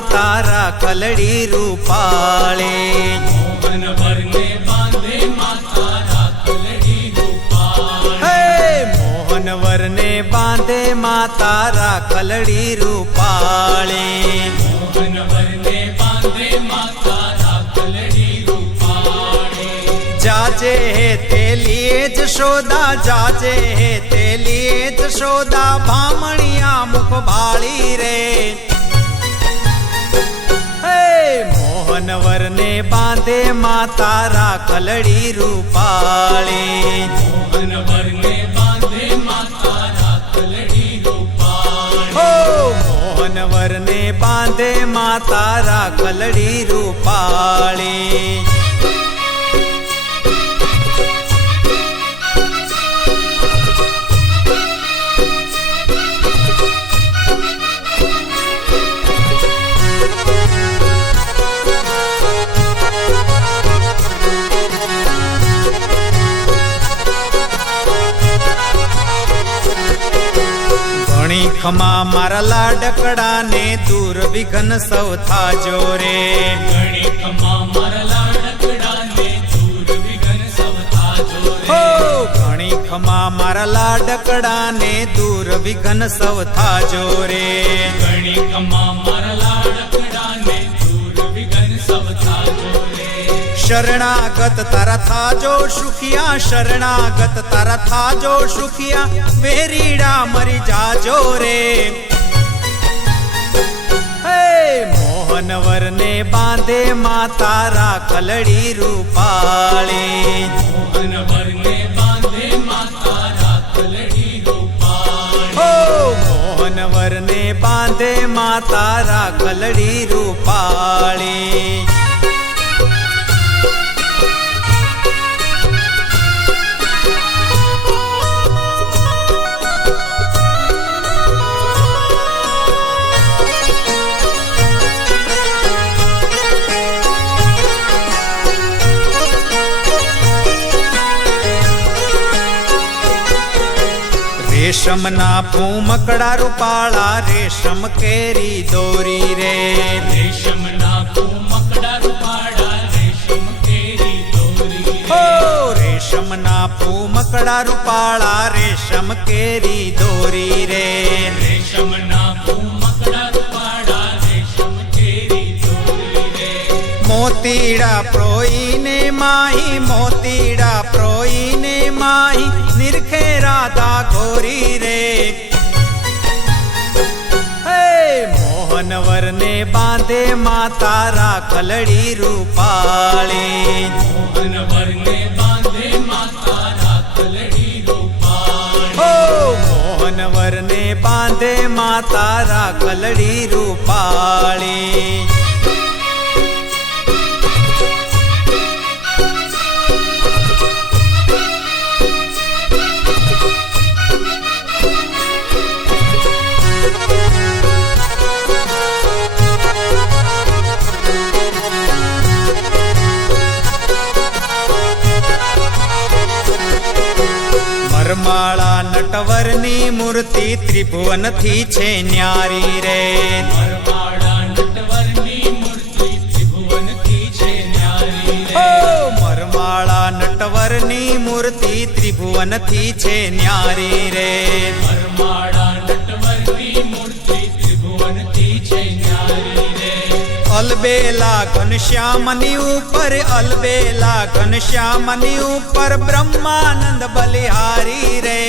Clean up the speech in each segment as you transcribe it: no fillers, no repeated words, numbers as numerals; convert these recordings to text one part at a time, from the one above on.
माता राखलड़ी रूपाळे मोहन वरने बांधे माता राखलड़ी रूपाळे मोहन वरने बांधे माता राखलड़ी रूपाळे मोहन वरने बांधे माता राखलड़ी रूपाळे जाजे है ते लिए जशोदा जाजे है ते लिए जशोदा भामणिया मुख भाળી रे मोहन वरने बांधे माता राखलड़ी रूपाळे मोहन वरने बांधे माता राखलड़ी रूपाळे मोहन वरने बांधे माता राखलड़ी रूपाळे खमा मारा लाडकड़ा ने दूर विघन सौ था जोरे घणी खमा मारा लाडकड़ा ने दूर विघन सौ था जोरे हो घणी खमा मारा लाडकड़ा ने दूर विघन सौ था जोरे घणी खमा मारा लाडकड़ा ने दूर विघन सौ था जोरे शरणागत तारा था जो सुखिया शरणागत तारा था जो सुखिया वेरीड़ा मरी जाजो रे मोहन वरने बांधे माता राखलड़ी रूपाळे मोहन वरने बांधे माता राखलड़ी रूपाळे मोहन वरने बांधे माता राखलड़ी रूपाळे रेशम ना फूमकड़ा रूपाला रेशम केरी दोरी रे रेशम ना फूमकड़ा रूपाला रेशम केरी दोरी हो रेशम ना फूमकड़ा रूपाला रेशम केरी दोरी रे रेशम ना फूमकड़ा रूपाला रेशम केरी दोरी रे मोतीड़ा प्रोई ने माही मोतीड़ा प्रोई ने माही निरखे राधा गोरी रे मोहन वरने बांधे माता राखलड़ी रूपाळे मोहन वरने बांधे माता राखलड़ी रूपाळे मोहन वरने बांधे माता राखलड़ी रूपाळे वरमाला नटवरनी मूर्ति त्रिभुवन थी छे न्यारी रे वरमाला नटवरनी मूर्ति त्रिभुवन थी छे न्यारी रे वरमाला नटवरनी मूर्ति त्रिभुवन थी छे न्यारी रे वरमाला नटवरनी मूर्ति त्रिभुवन थी छे न्यारी रे अलबेला घनश्यामनी ऊपर अलबेला घनश्यामनी ऊपर ब्रह्मानंद बलिहारी रे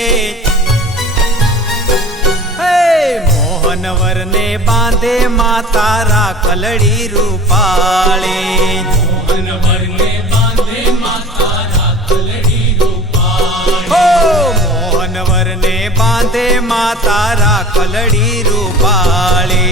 मोहन वरने बांधे माता राखलड़ी रूपाळे मोहन वरने बांधे माता राखलड़ी रूपाळे मोहन वरने बांधे माता राखलड़ी रूपाळे